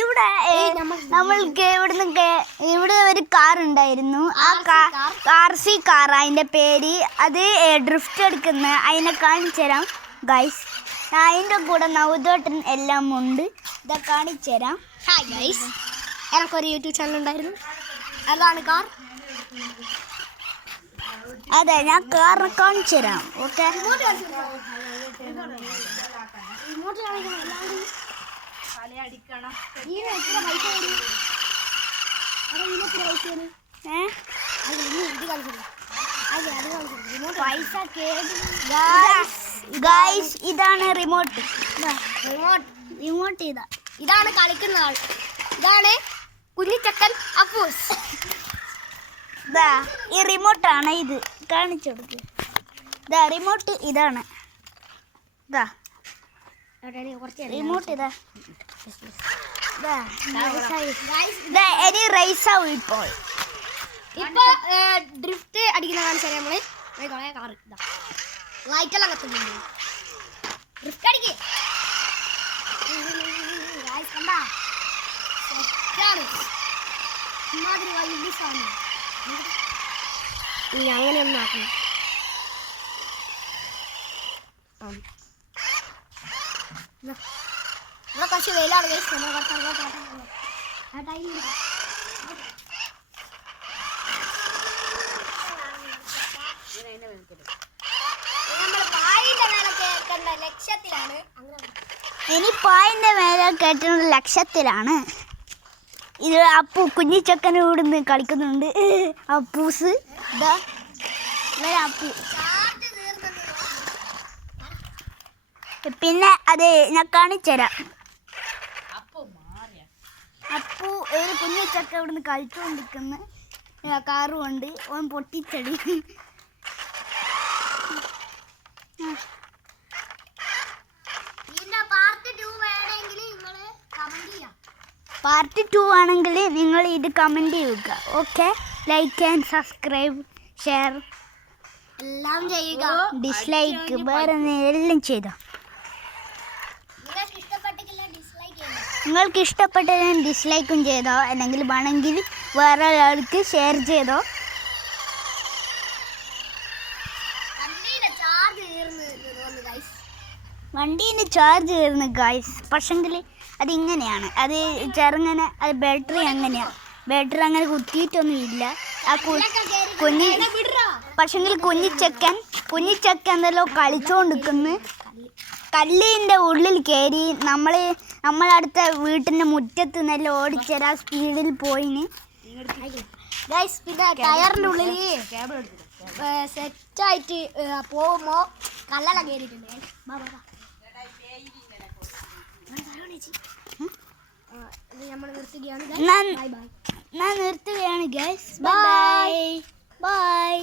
ഇവിടെ നമ്മൾക്ക് ഇവിടെ ഒരു കാർ ഉണ്ടായിരുന്നു. ആ RC കാർ അതിൻ്റെ പേര്. അത് ഡ്രിഫ്റ്റ് എടുക്കുന്ന അതിനെ കാണിച്ചു തരാം ഗൈസ്. അതിൻ്റെ കൂടെ നവദോട്ടൻ എല്ലാം ഉണ്ട്. ഇതാ കാണിച്ചു തരാം. ഹായ് ഗൈസ്, എനിക്കൊരു യൂട്യൂബ് ചാനൽ ഉണ്ടായിരുന്നു. അതാണ് കാർ. അതെ, ഞാൻ കാറിനെ കാണിച്ചു തരാം. ഓക്കെ, ഇതാണ് റിമോട്ട്. ഇതാണ് കളിക്കുന്ന ആൾ. ഇതാണ് കുഞ്ഞിച്ചക്കൻ അപ്പൂസ്. ഈ റിമോട്ടാണ്. ഇത് കാണിച്ചു കൊടുക്കുക. റിമോട്ട് ഇതാണ്. റിമോട്ട് ഇനി റേസ് ആവും. ഇപ്പോൾ ഡ്രിഫ്റ്റ് അടിക്കുന്ന കാണിച്ചാൽ നമ്മള് കാറ് ലൈറ്റെല്ലാം കത്തുന്നുണ്ട്. ഡ്രിഫ്റ്റ് അടിക്കേ അങ്ങനെയൊന്നും ആക്കണം. ഇവിടെ കുറച്ച് വെയിലാണ്. ഇനി പായിന്റെ മേലെ കേട്ടുന്ന ലക്ഷ്യത്തിലാണ്. ഇത് അപ്പു കുഞ്ഞിച്ചക്കന് ഇവിടുന്ന് കളിക്കുന്നുണ്ട്. അപ്പൂസ് അപ്പു. പിന്നെ അത് ഞാൻ കാണിച്ചുതരാം. അപ്പു ഒരു കുഞ്ഞിച്ചക്ക ഇവിടുന്ന് കളിച്ചുകൊണ്ടിരിക്കുന്നു. കാറും ഉണ്ട്. ഓൻ പൊട്ടിച്ചടി. പാർട്ട് 2 ആണെങ്കിൽ നിങ്ങൾ ഇത് കമൻറ്റ് ചെയ്യുക. Okay, like and subscribe, share എല്ലാം ചെയ്യുക. ഡിസ്ലൈക്ക് വേറെ എല്ലാം ചെയ്തോ. നിങ്ങൾക്ക് ഇഷ്ടപ്പെട്ട ഡിസ്ലൈക്കും ചെയ്തോ, അല്ലെങ്കിൽ വേണമെങ്കിൽ വേറെ ഒരാൾക്ക് ഷെയർ ചെയ്തോ. വണ്ടീൻ്റെ ചാർജ് കയറുന്നു ഗൈസ്. പക്ഷെങ്കിൽ അതിങ്ങനെയാണ്. അത് ചെറുങ്ങനെ അത് ബാറ്ററി അങ്ങനെയാണ്. ബാറ്ററി അങ്ങനെ കുത്തിയിട്ടൊന്നും ഇല്ല. ആ പക്ഷെങ്കിൽ കുഞ്ഞിച്ചക്കൻ എന്തെല്ലോ കളിച്ചുകൊണ്ടിരിക്കുന്നു. കല്ലിൻ്റെ ഉള്ളിൽ കയറി നമ്മളടുത്ത വീട്ടിൻ്റെ മുറ്റത്ത് നല്ല ഓടിച്ചേരാ സ്പീഡിൽ പോയിന് ഗൈസ്. പിന്നെ ടയറിൻ്റെ ഉള്ളിൽ സെറ്റായിട്ട് പോകുമ്പോൾ കല്ലെല്ലാം കയറിയിട്ടുണ്ട്. ഞാൻ നിർത്തുകയാണ് ഗൈസ്. Bye bye.